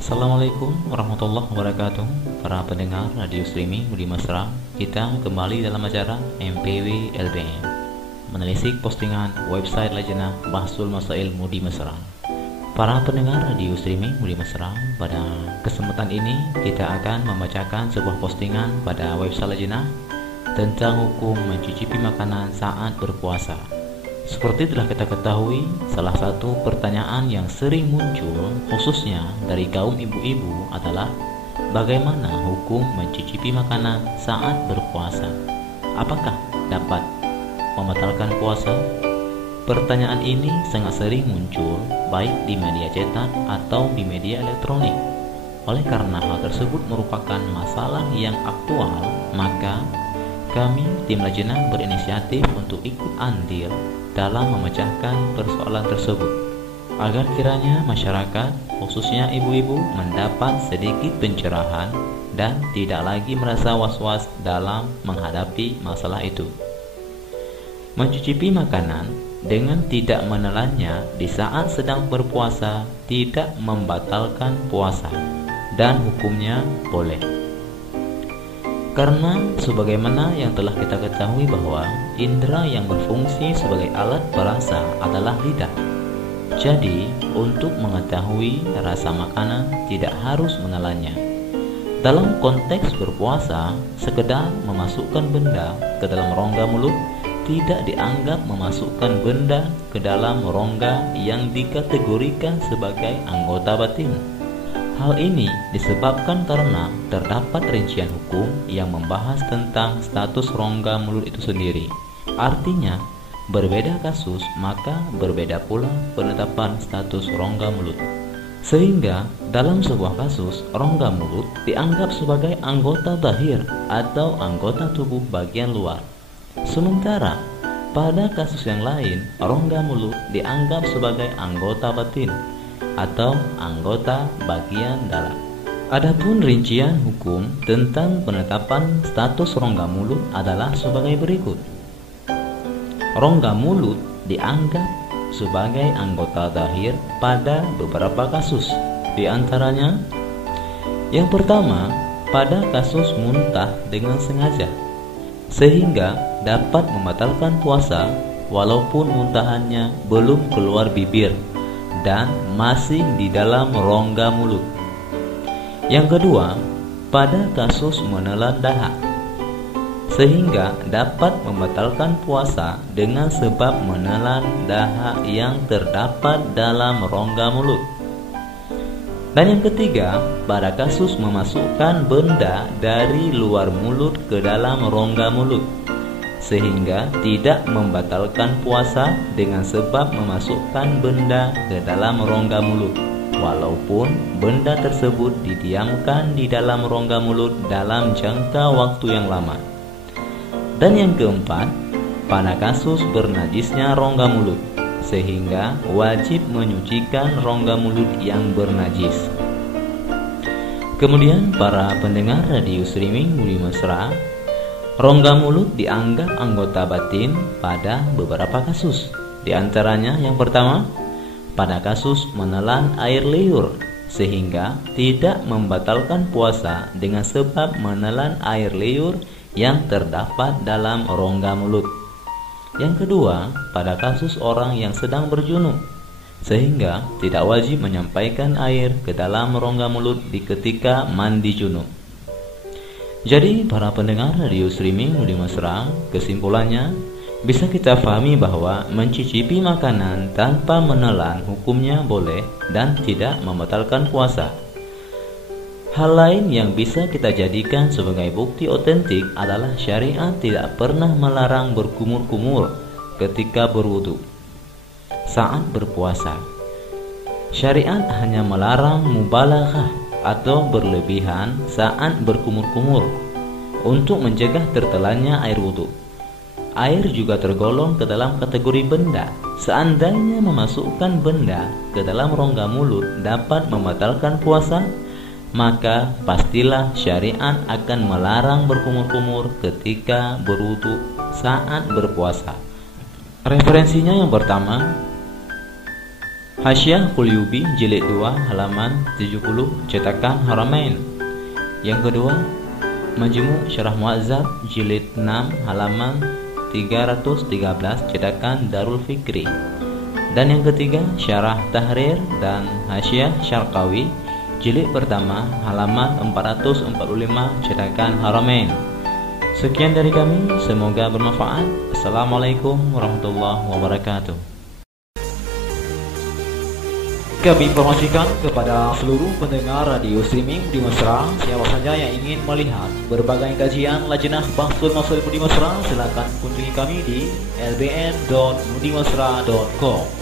Assalamualaikum warahmatullahi wabarakatuh. Para pendengar radio streaming Budi Mesra, kita kembali dalam acara MPW LBM, menelisik postingan website Lajnah Bahsul Masail Budi Mesra. Para pendengar radio streaming Budi Mesra, pada kesempatan ini kita akan membacakan sebuah postingan pada website Lajnah tentang hukum mencicipi makanan saat berpuasa. Seperti telah kita ketahui, salah satu pertanyaan yang sering muncul khususnya dari kaum ibu-ibu adalah bagaimana hukum mencicipi makanan saat berpuasa? Apakah dapat membatalkan puasa? Pertanyaan ini sangat sering muncul baik di media cetak atau di media elektronik. Oleh karena hal tersebut merupakan masalah yang aktual, maka kami tim Lajnah berinisiatif untuk ikut andil dalam memecahkan persoalan tersebut, agar kiranya masyarakat, khususnya ibu-ibu, mendapat sedikit pencerahan dan tidak lagi merasa was-was dalam menghadapi masalah itu. Mencicipi makanan dengan tidak menelannya di saat sedang berpuasa tidak membatalkan puasa dan hukumnya boleh. Karena sebagaimana yang telah kita ketahui bahwa indera yang berfungsi sebagai alat perasa adalah lidah. Jadi, untuk mengetahui rasa makanan tidak harus menelannya. Dalam konteks berpuasa, sekedar memasukkan benda ke dalam rongga mulut tidak dianggap memasukkan benda ke dalam rongga yang dikategorikan sebagai anggota batin. Hal ini disebabkan karena terdapat rincian hukum yang membahas tentang status rongga mulut itu sendiri. Artinya, berbeda kasus maka berbeda pula penetapan status rongga mulut. Sehingga dalam sebuah kasus, rongga mulut dianggap sebagai anggota zahir atau anggota tubuh bagian luar. Sementara pada kasus yang lain, rongga mulut dianggap sebagai anggota batin atau anggota bagian dalam. Adapun rincian hukum tentang penetapan status rongga mulut adalah sebagai berikut. Rongga mulut dianggap sebagai anggota zahir pada beberapa kasus. Di antaranya, yang pertama, pada kasus muntah dengan sengaja, sehingga dapat membatalkan puasa walaupun muntahannya belum keluar bibir dan masih di dalam rongga mulut. Yang kedua, pada kasus menelan dahak, sehingga dapat membatalkan puasa dengan sebab menelan dahak yang terdapat dalam rongga mulut. Dan yang ketiga, pada kasus memasukkan benda dari luar mulut ke dalam rongga mulut, sehingga tidak membatalkan puasa dengan sebab memasukkan benda ke dalam rongga mulut, walaupun benda tersebut didiamkan di dalam rongga mulut dalam jangka waktu yang lama. Dan yang keempat, pada kasus bernajisnya rongga mulut, sehingga wajib menyucikan rongga mulut yang bernajis. Kemudian para pendengar radio streaming Budi Mesra, rongga mulut dianggap anggota batin pada beberapa kasus. Di antaranya yang pertama, pada kasus menelan air liur, sehingga tidak membatalkan puasa dengan sebab menelan air liur yang terdapat dalam rongga mulut. Yang kedua, pada kasus orang yang sedang berjunub, sehingga tidak wajib menyampaikan air ke dalam rongga mulut di ketika mandi junub. Jadi para pendengar radio streaming Budi Mesra, kesimpulannya bisa kita pahami bahwa mencicipi makanan tanpa menelan hukumnya boleh dan tidak membatalkan puasa. Hal lain yang bisa kita jadikan sebagai bukti otentik adalah syariat tidak pernah melarang berkumur-kumur ketika berwudu saat berpuasa. Syariat hanya melarang mubalaghah atau berlebihan saat berkumur-kumur untuk mencegah tertelannya air wudhu. Air juga tergolong ke dalam kategori benda. Seandainya memasukkan benda ke dalam rongga mulut dapat membatalkan puasa, maka pastilah syariat akan melarang berkumur-kumur ketika berwudhu saat berpuasa. Referensinya yang pertama, Hasyiah Qulyubi jilid 2 halaman 70 cetakan Haramain. Yang kedua, Majmu' Syarah Mu'adzab jilid 6 halaman 313 cetakan Darul Fikri. Dan yang ketiga, Syarah Tahrir dan Hasyiah Syarqawi jilid pertama halaman 445 cetakan Haramain. Sekian dari kami, semoga bermanfaat. Assalamualaikum warahmatullahi wabarakatuh. Kami informasikan kepada seluruh pendengar radio streaming di Mesra, siapa saja yang ingin melihat berbagai kajian Lajnah Bahsul Masail Mudi Mesra, silakan kunjungi kami di lbn.mudimesra.com.